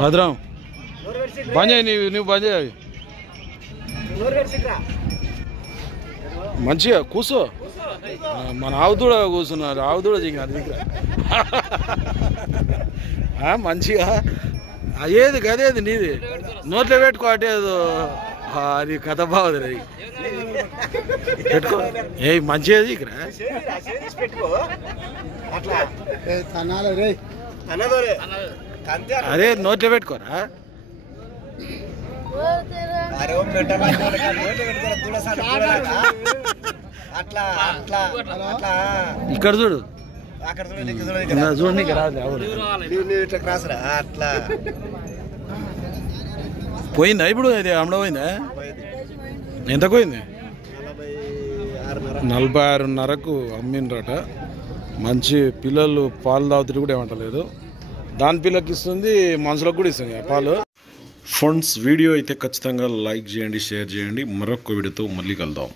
భద్రం బంద్ చేయి నువ్వు బంద్ చేయి మంచిగా కూర్చో మన ఆవుదూడ కూర్చున్నారు ఆవుదూడ దిగిన దగ్గర మంచిగా అయ్యేది గదేది నీది నోట్లో పెట్టుకో అటేదో అది కథ బాగుంది పెట్టుకో ఏ మంచిది ఇక్కడ అదే నోట్లో పెట్టుకోరా ఇక్కడ చూడు చూడండి పోయిందా ఇప్పుడు అది అమ్మడం పోయిందా ఎంత పోయింది 46.5కు అమ్మిండ్రట మంచి పిల్లలు పాలు తాగుతుంది కూడా ఏమంటలేదు దాని పిల్లకి ఇస్తుంది మనుషులకు కూడా ఇస్తుంది పాలు ఫ్రెండ్స్ వీడియో అయితే ఖచ్చితంగా లైక్ చేయండి షేర్ చేయండి మరొక వీడియోతో మళ్ళీ కలుద్దాం